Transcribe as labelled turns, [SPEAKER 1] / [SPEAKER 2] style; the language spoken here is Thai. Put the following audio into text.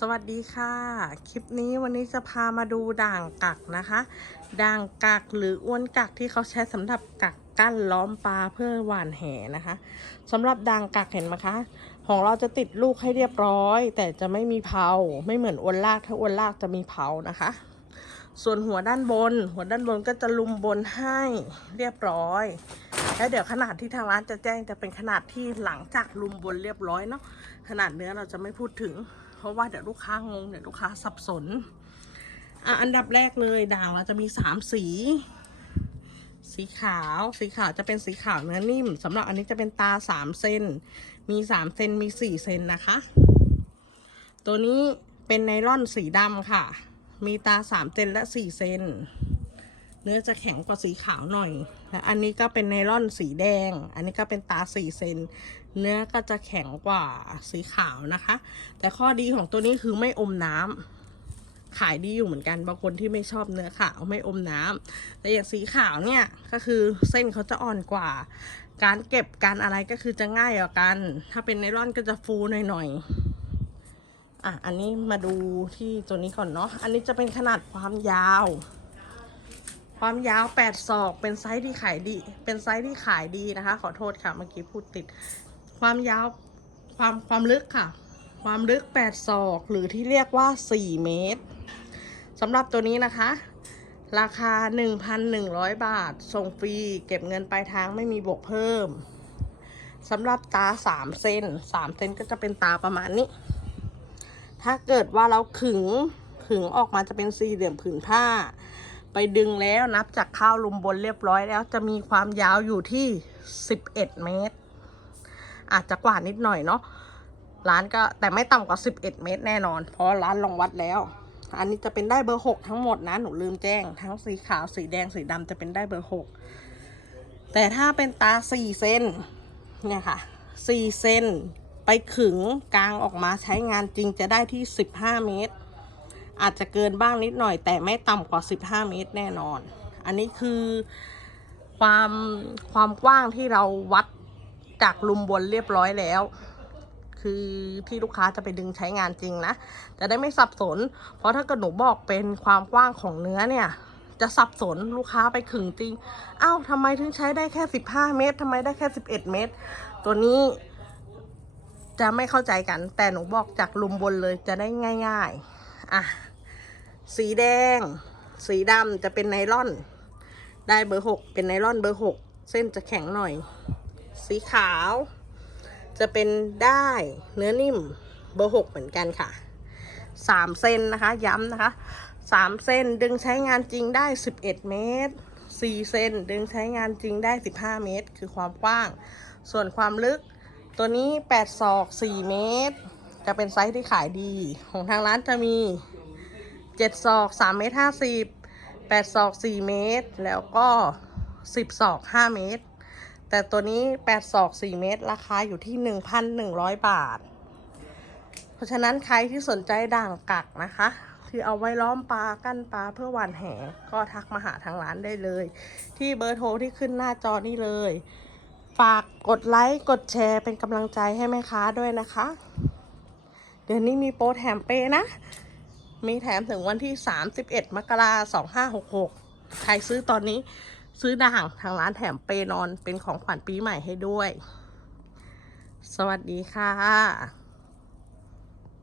[SPEAKER 1] สวัสดีค่ะ คลิปนี้วันนี้จะพามาดูด่างกักนะคะ ด่างกักหรืออ้วนกักที่เขาใช้สำหรับกักกั้นล้อมปลาเพื่อหว่านแหนะคะสำหรับด่างกักเห็นไหมคะ ของเราจะติดลูกให้เรียบร้อย แต่จะไม่มีเผาไม่เหมือนอ้วนลากถ้าอ้วนลากจะมีเผานะคะ ส่วนหัวด้านบน หัวด้านบนก็จะลุมบนให้เรียบร้อยแล้วเดี๋ยวขนาดที่ทางร้านจะแจ้งจะเป็นขนาดที่หลังจากลุมบนเรียบร้อยเนาะขนาดเนื้อเราจะไม่พูดถึง เพราะว่าเดี๋ยวลูกค้างงเดี๋ยวลูกค้าสับสนอะอันดับแรกเลยด่างเราจะมีสามสี สีขาว สีขาวจะเป็นสีขาวเนื้อนิ่มสำหรับอันนี้จะเป็นตาสามเซนมีสามเซนมีสี่เซนนะคะ ตัวนี้เป็นไนล่อนสีดำค่ะ มีตาสามเซนและสี่เซน เนื้อจะแข็งกว่าสีขาวหน่อย และอันนี้ก็เป็นไนล่อนสีแดง อันนี้ก็เป็นตาสี่เซน เนื้อก็จะแข็งกว่าสีขาวนะคะ แต่ข้อดีของตัวนี้คือไม่อมน้ำขายดีอยู่เหมือนกัน บางคนที่ไม่ชอบเนื้อขาวไม่อมน้ำแต่อย่างสีขาวเนี่ยก็คือเส้นเขาจะอ่อนกว่า การเก็บการอะไรก็คือจะง่ายกว่ากัน ถ้าเป็นไนล่อนก็จะฟูหน่อยๆ อะ อันนี้มาดูที่ตัวนี้ก่อนเนาะ อันนี้จะเป็นขนาดความยาว ความยาว8ศอกเป็นไซส์ที่ขายดี เป็นไซส์ที่ขายดีนะคะ ขอโทษค่ะเมื่อกี้พูดติด ความยาวความความลึกค่ะ ความลึก8ศอกหรือที่เรียกว่า 4 เมตรสำหรับตัวนี้นะคะ ราคา 1,100 บาท ส่งฟรี เก็บเงินปลายทางไม่มีบวกเพิ่มสำหรับตา 3 เซน3เซนก็จะเป็นตาประมาณนี้ ถ้าเกิดว่าเราขึงขึงออกมาจะเป็นสี่เหลี่ยมผืนผ้า ไปดึงแล้วนับจากข้าวลุมบนเรียบร้อยแล้ว จะมีความยาวอยู่ที่ 11 เมตร อาจจะกว่านิดหน่อยเนาะร้านก็แต่ไม่ต่ำกว่า 11 เมตรแน่นอน เพราะร้านลงวัดแล้ว อันนี้จะเป็นได้เบอร์ 6 ทั้งหมดนะหนูลืมแจ้ง ทั้งสีขาวสีแดงสีดำจะเป็นได้เบอร์ 6 แต่ถ้าเป็นตา 4 เซนเนี่ยค่ะ 4 เซนไปขึงกลางออกมาใช้งานจริงจะได้ที่ 15 เมตร อาจจะเกินบ้างนิดหน่อย แต่ไม่ต่ำกว่า 15 เมตรแน่นอน อันนี้คือความความกว้างที่เราวัดจากลุมบนเรียบร้อยแล้ว คือที่ลูกค้าจะไปดึงใช้งานจริงนะ จะได้ไม่สับสน เพราะถ้าเกิดหนูบอกเป็นความกว้างของเนื้อเนี่ย จะสับสนลูกค้าไปขึงจริงอ้าวทำไมถึงใช้ได้แค่ 15 เมตรทำไมได้แค่ 11 เมตร ตัวนี้จะไม่เข้าใจกัน แต่หนูบอกจากลุมบนเลยจะได้ง่าย ๆ อะ สีแดง สีดำจะเป็นไนล่อน ได้เบอร์หกเป็นไนล่อนเบอร์หกเส้นจะแข็งหน่อย สีขาว จะเป็นได้เนื้อนิ่มเบอร์หกเหมือนกันค่ะสามเส้นนะคะ ย้ำนะคะสามเส้นดึงใช้งานจริงได้สิบเอ็ดเมตรสี่เส้นดึงใช้งานจริงได้สิบห้าเมตร คือความกว้าง ส่วนความลึก ตัวนี้แปดศอกสี่เมตร จะเป็นไซส์ที่ขายดี ของทางร้านจะมี เจ็ดศอกสามเมตรห้าสิบแปดศอกสี่เมตร แล้วก็สิบศอกห้าเมตร แต่ตัวนี้แปดศอกสี่เมตร ราคาอยู่ที่หนึ่งพันหนึ่งร้อยบาท เพราะฉะนั้นใครที่สนใจด่างกักนะคะ ที่เอาไว้ล้อมปลากั้นปลาเพื่อหวานแหก็ทักมาหาทางร้านได้เลย ที่เบอร์โทรที่ขึ้นหน้าจอนี่เลย ฝากกดไลค์กดแชร์เป็นกำลังใจให้แม่ค้าด้วยนะคะ เดือนนี้มีโปรแถมเปนะ มีแถมถึงวันที่ 31 มกราคม2566 ใครซื้อตอนนี้ซื้อด่างทางร้านแถมเปนอนเป็นของขวัญปีใหม่ให้ด้วย สวัสดีค่ะ